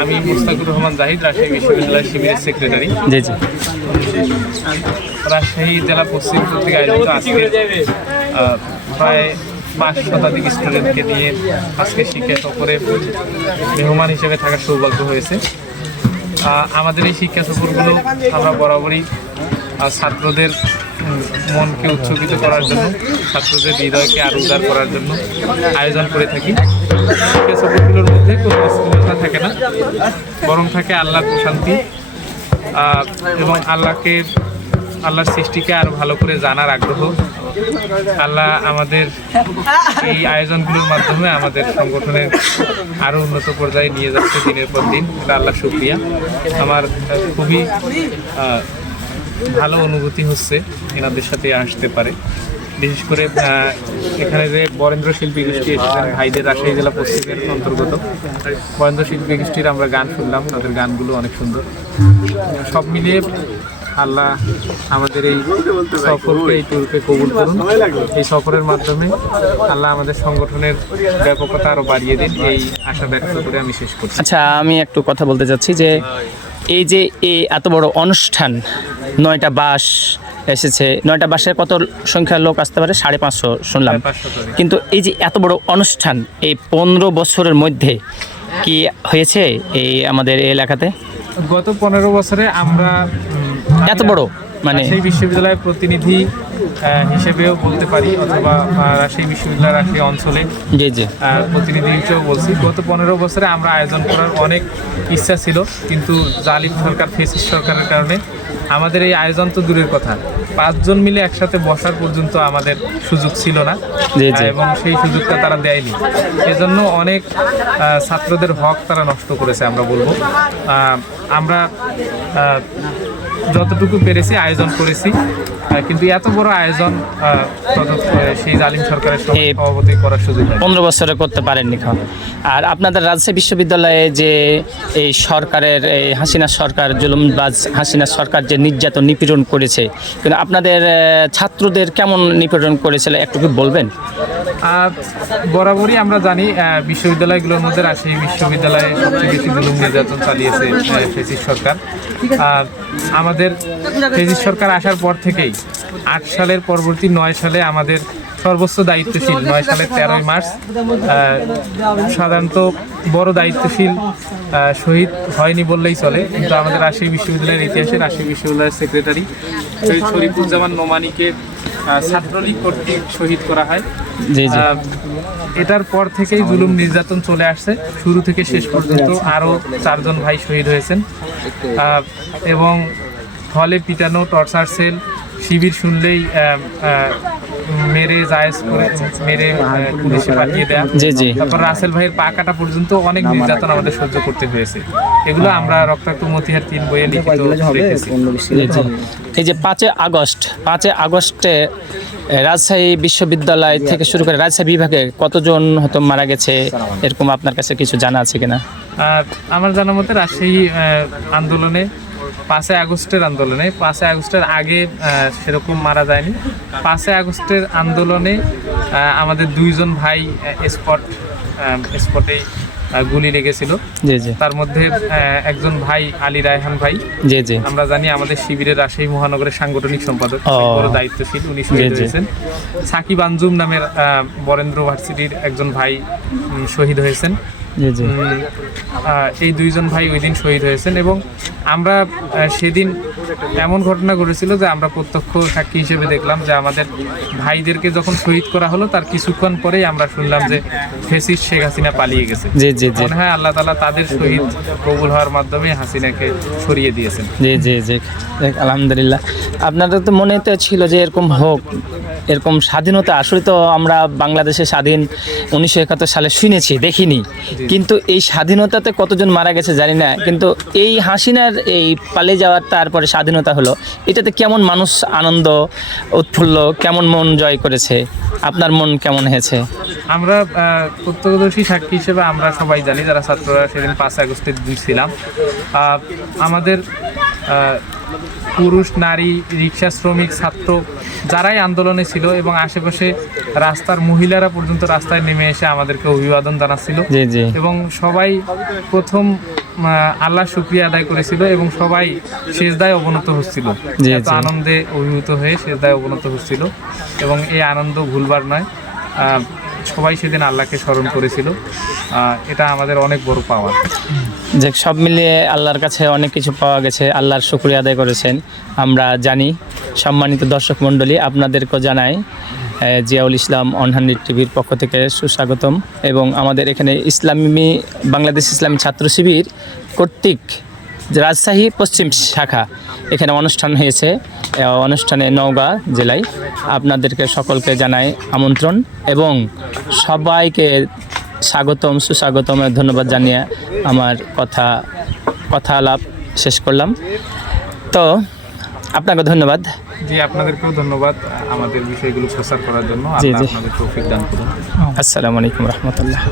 আমি মুস্তাকুর রহমান জাহিদ, রাজশাহী বিশ্ববিদ্যালয়ের শিবিরের সেক্রেটারি। জি জি। রাজশাহী জেলা পশ্চিম কর্তৃক আয়োজিত আজকে প্রায় 5 শতাধিক স্টুডেন্টকে নিয়ে আজকে শিক্ষা সফরে মেহমান হিসেবে থাকার সৌভাগ্য হয়েছে। আমাদের এই শিক্ষা সফরগুলো আমরা বরাবরই ছাত্রদের মনকে উচ্চকিত করার জন্য, ছাত্রদের হৃদয়কে আরো উদার করার জন্য আয়োজন করে থাকি। শিক্ষা সফরগুলোর মধ্যে কোনো অস্থিরতা থাকে না, বরং থাকে আল্লাহর প্রশান্তি এবং আল্লাহর সৃষ্টিকে আরো ভালো করে জানার আগ্রহ। আল্লাহ আমাদের এই আয়োজনগুলোর মাধ্যমে আমাদের সংগঠনের আরো উন্নত পর্যায়ে নিয়ে যাচ্ছে দিনের পর দিন। এটা আল্লাহর শুকরিয়া। আমার খুবই ভালো অনুভূতি হচ্ছে এনাদের সাথে আসতে পারে। বিশেষ করে এখানে যে বরেন্দ্র শিল্পী গোষ্ঠী এসেছেন, ভাইদের রাজশাহী জেলা পশ্চিমের অন্তর্গত বরেন্দ্র শিল্পী গোষ্ঠীর আমরা গান শুনলাম, তাদের গানগুলো অনেক সুন্দর। সব মিলিয়ে আল্লাহ আমাদের এই সফরকে, এই ট্যুরকে কবুল করুন। এই সফরের মাধ্যমে আল্লাহ আমাদের সংগঠনের ব্যাপকতা আরও বাড়িয়ে দিন, এই আশা ব্যক্ত করে আমি শেষ করছি। আচ্ছা, আমি একটু কথা বলতে চাচ্ছি যে এই যে এত বড় অনুষ্ঠান, 9টা বাস এসেছে, 9টা বাসের কত সংখ্যার লোক আসতে পারে? 550 শুনলাম। কিন্তু এই যে এত বড় অনুষ্ঠান এই 15 বছরের মধ্যে কি হয়েছে এই আমাদের এই এলাকাতে? গত 15 বছরে আমরা এত বড় মানে সেই বিশ্ববিদ্যালয়ের প্রতিনিধি হিসেবেও বলতে পারি, অথবা রাজশাহী বিশ্ববিদ্যালয় রাজশাহী অঞ্চলে প্রতিনিধি হিসেবেও বলছি। গত 15 বছরে আমরা আয়োজন করার অনেক ইচ্ছা ছিল, কিন্তু জালিম সরকার, ফ্যাসিস্ট সরকারের কারণে আমাদের এই আয়োজন তো দূরের কথা, 5 জন মিলে একসাথে বসার পর্যন্ত আমাদের সুযোগ ছিল না, এবং সেই সুযোগটা তারা দেয়নি। সেজন্য অনেক ছাত্রদের হক তারা নষ্ট করেছে আমরা বলবো। আমরা যতটুকু পেরেছি আয়োজন করেছি, কিন্তু এত বড় আয়োজন সেই জালিম সরকারের সভাপতি করার সুযোগ 15 বছরে করতে পারেননি। আর আপনাদের রাজশাহী বিশ্ববিদ্যালয়ে যে এই সরকারের, এই হাসিনা সরকার, জুলুমবাজ হাসিনা সরকার যে নির্যাতন নিপীড়ন করেছে, কিন্তু আপনাদের ছাত্রদের কেমন নিপীড়ন করেছিল একটু কি বলবেন? বরাবরই আমরা জানি বিশ্ববিদ্যালয়গুলোর মধ্যে রাজশাহী বিশ্ববিদ্যালয়ে সবচেয়ে বেশি জুলুম নির্যাতন চালিয়েছে ফ্যাসিস্ট সরকার। আমাদের ফ্যাসিস্ট সরকার আসার পর থেকেই 8 সালের পরবর্তী 9 সালে আমাদের সর্বোচ্চ দায়িত্বশীল, 9 সালের 13ই মার্চ সাধারণত বড় দায়িত্বশীল শহীদ হয়নি বললেই চলে, কিন্তু আমাদের রাজশাহী বিশ্ববিদ্যালয়ের ইতিহাসে রাজশাহী বিশ্ববিদ্যালয়ের সেক্রেটারি শহীদ শরীফুজ্জামান নোমানীকে ছাত্রলীগ কর্তৃক শহীদ করা হয়। এটার পর থেকেই জুলুম নির্যাতন চলে আসছে, শুরু থেকে শেষ পর্যন্ত আরও 4 জন ভাই শহীদ হয়েছেন, এবং হলে পিটানো, টর্চার সেল, শিবির শুনলেই মেরে জায়েজ করে মেরে পুলিশে পাঠিয়ে দেয়া, তারপর রাসেল ভাইয়ের পা কাটা পর্যন্ত অনেক নির্যাতন আমাদের সহ্য করতে হয়েছে। এগুলো আমরা রক্তাক্ত মতিহার 3 বইয়ে লিখিত রেখেছি। এই যে 5 আগস্টে রাজশাহী বিশ্ববিদ্যালয় থেকে শুরু করে রাজশাহী বিভাগে কতজন হয়তো মারা গেছে, এরকম আপনার কাছে কিছু জানা আছে কিনা? আমার জানা মতে রাজশাহী আন্দোলনে 5 আগস্টের আন্দোলনে, 5 আগস্টের আগে সেরকম মারা যায়নি। 5 আগস্টের আন্দোলনে আমাদের 2 জন ভাই স্পটেই গুলি লেগেছিল। তার মধ্যে একজন ভাই আলী রায়হান ভাই, আমরা জানি আমাদের শিবিরের রাজশাহী মহানগরের সাংগঠনিক সম্পাদক, বড় দায়িত্বশীল, উনি শহীদ হয়েছেন। সাকিব আঞ্জুম নামের বরেন্দ্র ভার্সিটির একজন ভাই শহীদ হয়েছেন। এই 2 জন ভাই ওই দিন শহীদ হয়েছেন, এবং আমরা সেদিন এমন ঘটনা ঘটেছিল যে আমরা প্রত্যক্ষ সাক্ষী হিসেবে দেখলাম যে আমাদের ভাইদেরকে যখন শহীদ করা হলো তার কিছুক্ষণ পরেই আমরা শুনলাম যে ফ্যাসিস্ট শেখ হাসিনা পালিয়ে গেছে। মনে হয় আল্লাহ তাআলা তাদের শহীদ কবুল হওয়ার মাধ্যমে হাসিনাকে সরিয়ে দিয়েছেন। আলহামদুলিল্লাহ। আপনাদের তো মনে তো ছিল যে এরকম হোক, এরকম স্বাধীনতা। আসলে তো আমরা বাংলাদেশে স্বাধীন 1971 সালে শুনেছি, দেখিনি, কিন্তু এই স্বাধীনতাতে কতজন মারা গেছে জানি না। কিন্তু এই হাসিনার এই পালিয়ে যাওয়ার তারপরে স্বাধীনতা হলো, এটাতে কেমন মানুষ আনন্দ উৎফুল্ল, কেমন মন জয় করেছে? আপনার মন কেমন হয়েছে? আমরা প্রত্যক্ষদর্শী সাক্ষী হিসেবে আমরা সবাই জানি, যারা ছাত্ররা সেদিন 5 আগস্টের দিন ছিলাম, আমাদের পুরুষ, নারী, রিক্সা শ্রমিক, ছাত্র যারাই আন্দোলনে ছিল এবং আশেপাশে রাস্তার মহিলারা পর্যন্ত রাস্তায় নেমে এসে আমাদেরকে অভিবাদন জানাচ্ছিল জি জি এবং সবাই প্রথম আল্লাহর শুকরিয়া আদায় করেছিল এবং সবাই সেজদায় অবনত হচ্ছিল, জি, এত জি। আনন্দে অভিভূত হয়ে সেজদায় অবনত হচ্ছিল এবং এই আনন্দ ভুলবার নয়। সবাই সেদিন আল্লাহকে স্মরণ করেছিল, এটা আমাদের অনেক বড় পাওয়া। যে সব মিলিয়ে আল্লাহর কাছে অনেক কিছু পাওয়া গেছে, আল্লাহর শুকরিয়া আদায় করেছেন আমরা জানি। সম্মানিত দর্শক মণ্ডলী, আপনাদেরকেও জানাই জিয়াউল ইসলাম 100 টিভির পক্ষ থেকে সুস্বাগতম। এবং আমাদের এখানে বাংলাদেশ ইসলামী ছাত্র শিবির কর্তৃক রাজশাহী পশ্চিম শাখা এখানে অনুষ্ঠান হয়েছে, অনুষ্ঠানে নওগাঁ জেলায়। আপনাদেরকে সকলকে জানাই আমন্ত্রণ এবং সবাইকে স্বাগতম, সুস্বাগতম, ধন্যবাদ জানিয়ে আমার কথা আলাপ শেষ করলাম। তো আপনাকে ধন্যবাদ। জি, আপনাদেরকেও ধন্যবাদ আমাদের বিষয়গুলো প্রচার করার জন্য। জি, আল্লাহ জি। আপনাদের তৌফিক দান করুন। আসসালামু আলাইকুম রহমতুল্লাহ।